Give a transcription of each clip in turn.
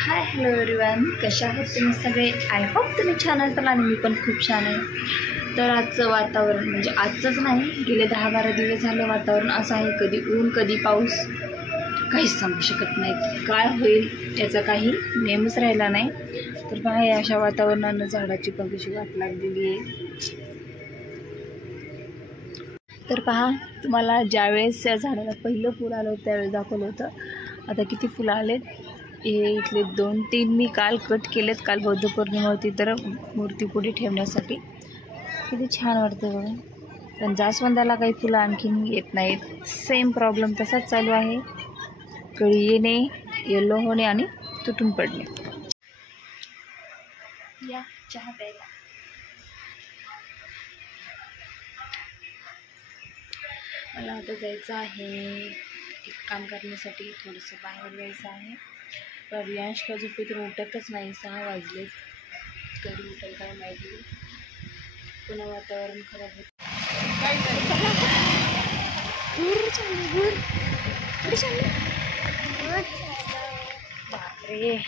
Hi hello everyone, कशा आहात तुम्ही सगळे? आय होप तुम्ही छान असाल आणि मी पण खूप छान आहे. तर आजचं वातावरण म्हणजे आजचंच नाही, गेले 10-12 दिवस झालं वातावरण असं आहे, कधी ऊन कधी पाऊस, काहीच सांगू शकत नाही काय होईल याचा काही नेमच राहिला नाही. तर पहा या अशा वातावरणानं झाडाची पण कशी वाट लागलेली आहे. तर पहा, तुम्हाला ज्यावेळेस या झाडाला पहिलं फुल आलं होतं त्यावेळेस दाखवलं होतं. आता किती फुलं आलेत. हे इथले 2-3 मी काल कट केलेत. काल बौद्ध पौर्णिमा होती तर मूर्ती पुढे ठेवण्यासाठी. किती छान वाटतं बघा. पण जास्वंदाला काही फुलं आणखीन येत नाहीत. सेम प्रॉब्लेम तसाच चालू आहे. कळी येणे, येलो होणे आणि तुटून पडणे. या चहा प्यायला. मला आता जायचं आहे एक काम करण्यासाठी, थोडंसं बाहेर जायचं आहे. तर रियांश का झोपेतून उठतच नाही. 6 वाजले. कधी उठेल काय माहिती. पुन्हा वातावरण खराब होतं. काय बापरे,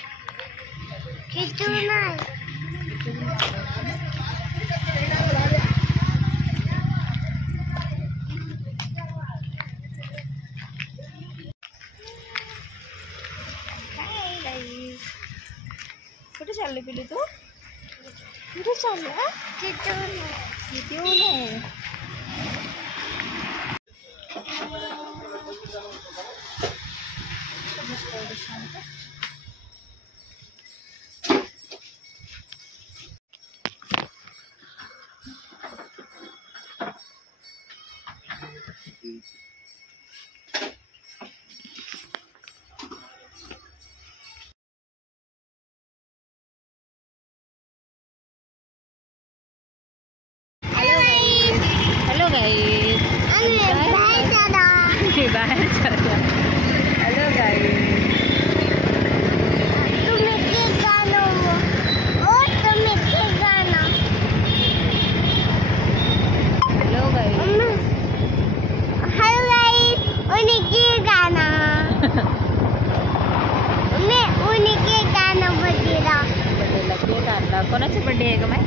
कुठे चालले पिली तू? कुठे चालला? किती ऊन आहे. हॅलो गाईज, बाहेर चला. हॅलो गाईज, केक आणला. कोणाचा बर्थडे आहे का माय?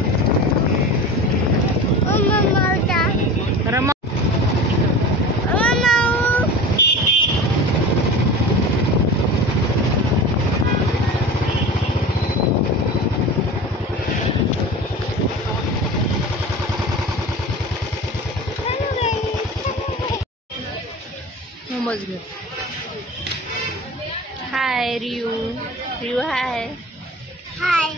रमा. मोमोज घेऊ. हाय रियू. रियू हाय. हाय.